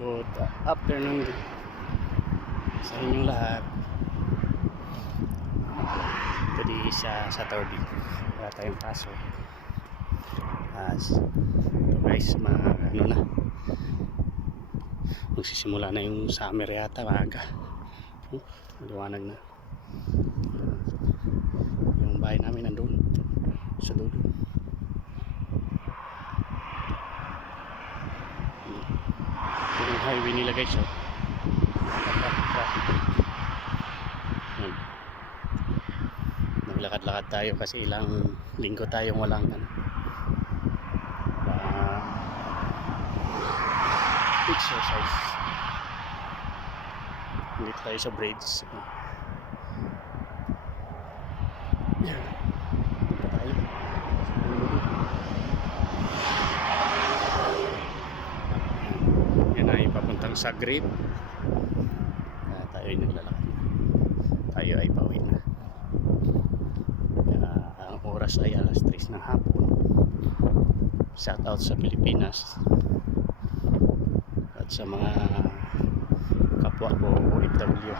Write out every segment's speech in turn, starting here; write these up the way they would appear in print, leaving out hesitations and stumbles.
Good afternoon sa inyong lahat. Today sa Saturday, wala tayong pasok. So guys, magsisimula na yung summer yata, maaga. Maliwanag na. Yung bahay namin nandun sa dulo. Yung highway nila guys, naglakad-lakad tayo kasi ilang linggo tayong walang exercise. Hindi tayo sa bridge. Yan tayo. Yan ay papuntang Zagreb. Tayo ay naglalakad na. Tayo ay pauwi na. Ang oras ay alas 3 ng hapon. Shout out sa Pilipinas at sa mga kapwa ko OFW.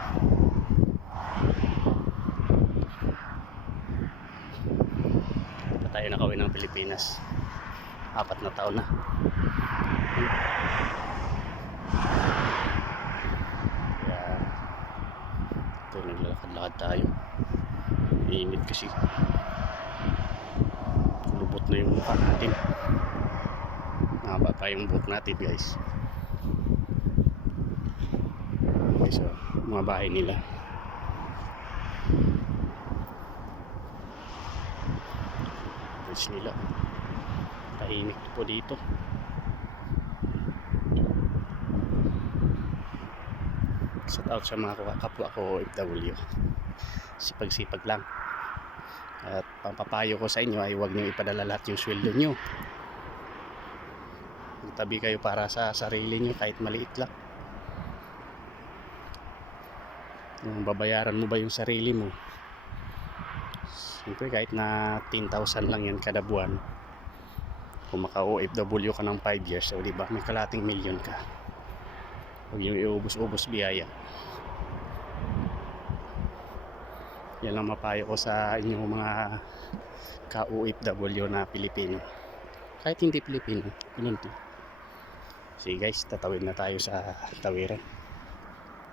Tayo nakauwi ng Pilipinas, 4 na taon na. Kaya ito, naglalakad-lakad tayo. Mainit kasi, lubot na yung mukha natin. Mahaba pa yung buhok natin guys. Okay, so mga bahay nila. Bridge nila. Tahimik po dito. Shout out sa mga kapwa ko OFW. Sipag-sipag lang. At pampapayo ko sa inyo ay huwag nyo ipadala lahat yung sweldo nyo. Magtabi kayo para sa sarili nyo kahit maliit lang. Yung babayaran mo ba yung sarili mo? Siyempre kahit na 10,000 lang yan kada buwan, kung maka-OFW ka ng 5 years, so diba may kalating milyon ka. Huwag yung iubos-ubos biyaya. Yan lang mapayo ko sa inyong mga ka-OFW na Pilipino. Kahit hindi Pilipino, pinunti. Sige guys, tatawid na tayo sa tawiran.